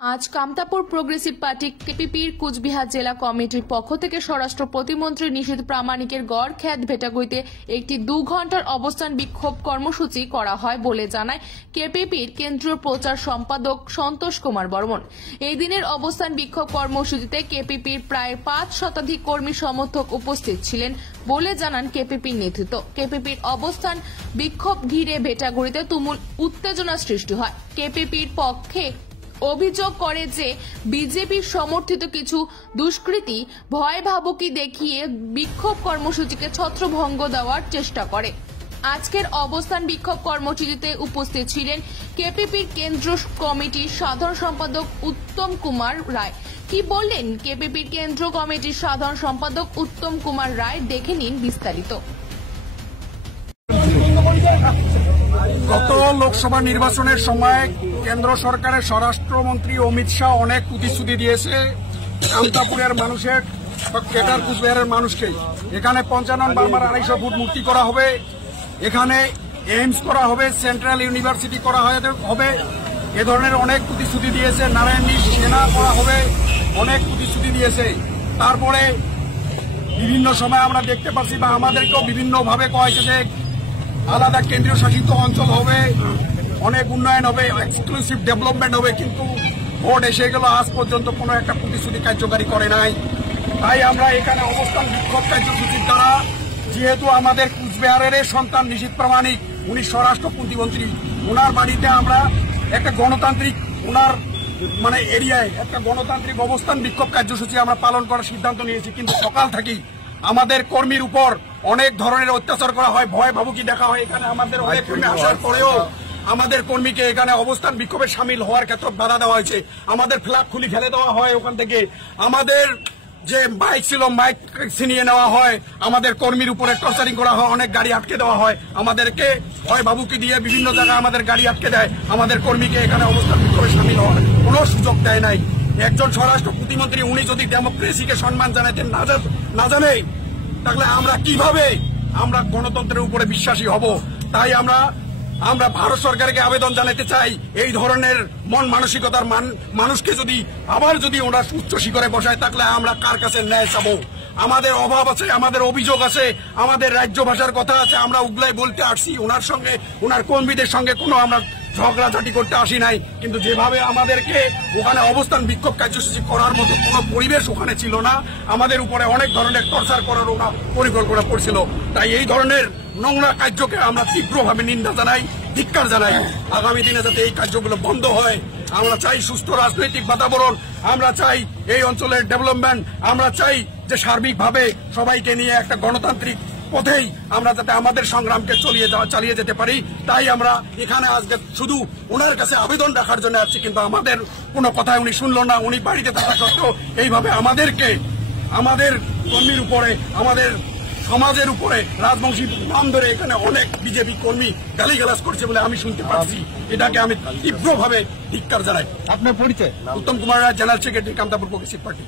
আজ Kamtapur progressive party কেপিপির Cooch Behar জেলা কমিটির পক্ষ থেকে স্বরাষ্ট্র প্রতিমন্ত্রী নিশীথ প্রামাণিকের গড়খ্যাত ভেটাগুড়িতে একটি 2 ঘন্টার অবস্থান বিক্ষোভ কর্মসূচি করা হয় বলে জানায় কেপিপির কেন্দ্রীয় প্রচার সম্পাদক সন্তোষ কুমার বর্মন। এই দিনের অবস্থান বিক্ষোভ কর্মসূচিতে কেপিপির প্রায় 5 শতাধিক কর্মী সমর্থক উপস্থিত ছিলেন বলে জানান কেপিপির নেতৃত্ব। কেপিপির অবস্থান বিক্ষোভ ঘিরে ভেটাগুড়িতে তুমুল উত্তেজনা সৃষ্টি হয়। কেপিপির পক্ষে অভিযোগ করে যে বিজেপির সমর্থিত কিছু দুষ্কৃতী ভয় ভাবুকি দেখিয়ে বিক্ষোভ কর্মসূচিকে ছত্রভঙ্গ দেওয়ার চেষ্টা করে। আজকের অবস্থান বিক্ষোভ কর্মসূচিতে উপস্থিত ছিলেন কেপিপির কেন্দ্র কমিটির সাধারণ সম্পাদক উত্তম কুমার রায়। কি বললেন কেপিপির কেন্দ্র কমিটির সাধারণ সম্পাদক উত্তম কুমার রায়, দেখে নিন বিস্তারিত। গত লোকসভা নির্বাচনের সময় কেন্দ্র সরকারের স্বরাষ্ট্রমন্ত্রী অমিত শাহ অনেক প্রতিশ্রুতি দিয়েছে কামতাপুরের মানুষের, কেটার কুচবিহারের মানুষকে। এখানে 55 বার্মার 250 ফুট মূর্তি করা হবে, এখানে এইমস করা হবে, সেন্ট্রাল ইউনিভার্সিটি করা হবে, এ ধরনের অনেক প্রতিশ্রুতি দিয়েছে। নারায়ণী সেনা করা হবে, অনেক প্রতিশ্রুতি দিয়েছে। তারপরে বিভিন্ন সময় আমরা দেখতে পাচ্ছি বা আমাদেরকেও বিভিন্নভাবে কয়েছে যে আলাদা কেন্দ্রীয় শাসিত অঞ্চল হবে, অনেক উন্নয়ন হবে, এক্সক্লুসিভ ডেভেলপমেন্ট হবে, কিন্তু ভোট এসে গেল, আজ পর্যন্ত কোনো একটা প্রতিশ্রুতি কার্যকারী করে নাই। তাই আমরা এখানে অবস্থান বিক্ষোভ কার্যসূচির দ্বারা, যেহেতু আমাদের কুচবিহারের সন্তান নিশীথ প্রামাণিক, উনি স্বরাষ্ট্র প্রতিমন্ত্রী, ওনার বাড়িতে আমরা একটা গণতান্ত্রিক ওনার এরিয়ায় একটা গণতান্ত্রিক অবস্থান বিক্ষোভ কার্যসূচি আমরা পালন করার সিদ্ধান্ত নিয়েছি। কিন্তু সকাল থেকেই আমাদের কর্মীর উপর অনেক ধরনের অত্যাচার করা হয়, ভয় ভাবুকি দেখা হয়। এখানে আমাদের অনেক কর্মী আসার পরেও আমাদের কর্মীকে এখানে অবস্থান বিক্ষোভে সামিল হওয়ার ক্ষেত্রে বাধা দেওয়া হয়েছে। আমাদের ফ্ল্যাগ খুলি ফেলে দেওয়া হয় ওখান থেকে, আমাদের যে বাইক ছিল বাইক ছিনিয়ে নেওয়া হয়, আমাদের কর্মীর উপরে টর্চারিং করা হয়, অনেক গাড়ি আটকে দেওয়া হয়, আমাদেরকে ভয় ভাবুকি দিয়ে বিভিন্ন জায়গায় আমাদের গাড়ি আটকে দেয়। আমাদের কর্মীকে এখানে অবস্থান বিক্ষোভে সামিল হওয়ার কোনো সুযোগ দেয় নাই। একজন স্বরাষ্ট্র প্রতিমন্ত্রী উনি যদি ডেমোক্রেসিকে সম্মান জানাতে না জানে, তাহলে আমরা কিভাবে আমরা গণতন্ত্রের উপরে বিশ্বাসী হব? তাই আমরা ভারত সরকারকে আবেদন জানাতে চাই, এই ধরনের মন মানসিকতার মানুষকে যদি আবার ওরা উচ্চ শিখরে বসায়, তাহলে আমরা কার কাছে ন্যায় চাবো? আমাদের অভাব আছে, আমাদের অভিযোগ আছে, আমাদের রাজ্য ভাষার কথা আছে, আমরা উগলাই বলতে আসছি। ওনার সঙ্গে ওনার কর্মীদের সঙ্গে কোনো আমরা ঝগড়াঝাটি করতে আসি নাই, কিন্তু যেভাবে আমাদেরকে ওখানে অবস্থান বিক্ষোভ কার্যসূচি করার মতো কোনো পরিবেশ ওখানে ছিল না, আমাদের উপরে অনেক ধরনের টর্চার করার ওরা পরিকল্পনা করছিল। তাই এই ধরনের নোংরা কার্যকে আমরা তীব্রভাবে নিন্দা জানাই, ধিক্কার জানাই। আগামী দিনে যাতে এই কার্যগুলো বন্ধ হয়, আমরা চাই সুস্থ রাজনৈতিক বাতাবরণ, আমরা চাই এই অঞ্চলের ডেভেলপমেন্ট, আমরা চাই যে সার্বিকভাবে সবাইকে নিয়ে একটা গণতান্ত্রিক পথেই আমরা যাতে আমাদের সংগ্রামকে চালিয়ে যেতে পারি। তাই আমরা এখানে আজকে শুধু ওনার কাছে আবেদন রাখার জন্য আসছি, কিন্তু আমাদের কোনো কথাই উনি শুনল না। উনি বাড়িতে থাকা সত্ত্বেও এইভাবে আমাদেরকে, আমাদের কর্মীর উপরে, আমাদের সমাজের উপরে রাজবংশী নাম ধরে এখানে অনেক বিজেপি কর্মী গালিগালাজ করছে বলে আমি শুনতে পাচ্ছি। এটাকে আমি তীব্রভাবে ধিক্কার জানাই। আপনার পরিচয়? Uttam Kumar Roy, general secretary, Kamatapur progressive party.